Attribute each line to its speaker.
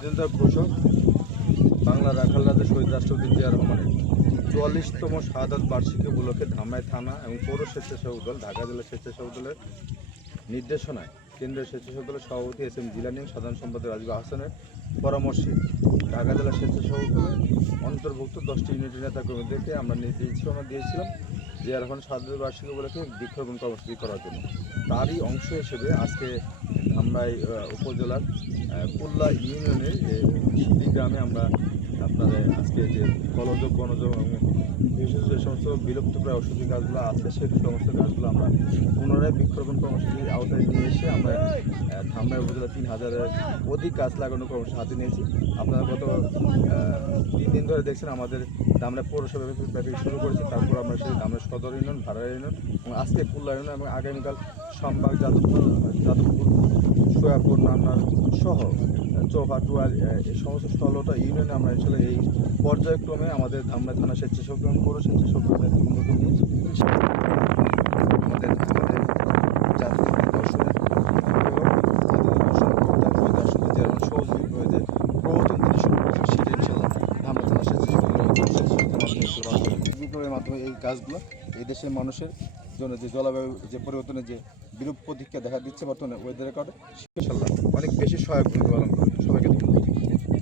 Speaker 1: স্বাধীনতা ঘোষক বাংলা রাখাল রাজা শহীদ রাষ্ট্রপতি জিয়া রহমানের চুয়াল্লিশতম শাহাদ বার্ষিকী উপলক্ষে ধামাই থানা এবং পৌর স্বেচ্ছাসেবক দল, ঢাকা জেলা স্বেচ্ছাসেবক দলের নির্দেশনায় কেন্দ্রীয় স্বেচ্ছাসেবক দলের সভাপতি এস এম জিলানি সাধারণ সম্পাদক রাজীব আহসানের পরামর্শে ঢাকা জেলা স্বেচ্ছাসেবক দলের অন্তর্ভুক্ত দশটি ইউনিটের নেতা কর্মীদেরকে আমরা নির্দেশনা দিয়েছিলাম। জিয়া রহমান শাহাদ বার্ষিকী উপলক্ষে বৃক্ষরোপণ কর্মসূচি করার জন্য। তারই অংশ হিসেবে আজকে আমরা উপজেলার কোল্লা ইউনিয়নের সিটি গ্রামে আমরা আপনাদের আজকে যে ফলজ বনজ এবং বিশেষ যে সমস্ত বিলুপ্ত প্রায় ঔষধি গাছগুলো আছে সেই সমস্ত গাছগুলো আমরা পুনরায় বৃক্ষরোপণ কর্মসূচির আওতায় নিয়ে এসে আমরা আহ, ধামরাই উপজেলা তিন হাজারের অধিক গাছ লাগানোর কর্মসূচি হাতে নিয়েছি। আপনারা গত তিন দিন ধরে দেখছেন আমাদের ধামরাই পৌরসভা ব্যাপী- শুরু করেছি তারপর আমরা সেই ধামরাই সদর ইউনিয়ন ভাড়া ইউনিয়ন এবং আজকে কুল্লা ইউনিয়ন এবং আগামীকাল সম্বাগ যাদবপুর যাদবপুর সোয়াপুর নান্নার সহ চৌহাটুয়ার এই সমস্ত ষোলোটা ইউনিয়নে আমরা আসলে এই পর্যায়ক্রমে আমাদের ধামরা থানা স্বেচ্ছাসেবক পৌর স্বেচ্ছাসেবক নেতৃবৃন্দকে নিয়ে আমাদের মাধ্যমে এই গাছগুলো এই দেশের মানুষের জন্য যে জলবায়ু, যে পরিবর্তনের যে বিরূপ প্রতিক্রিয়া দেখা দিচ্ছে বর্তমানে ওয়েদারের কারণে ইনশাল্লাহ অনেক বেশি সহায়ক ভূমিকা পালন করবে সবাইকে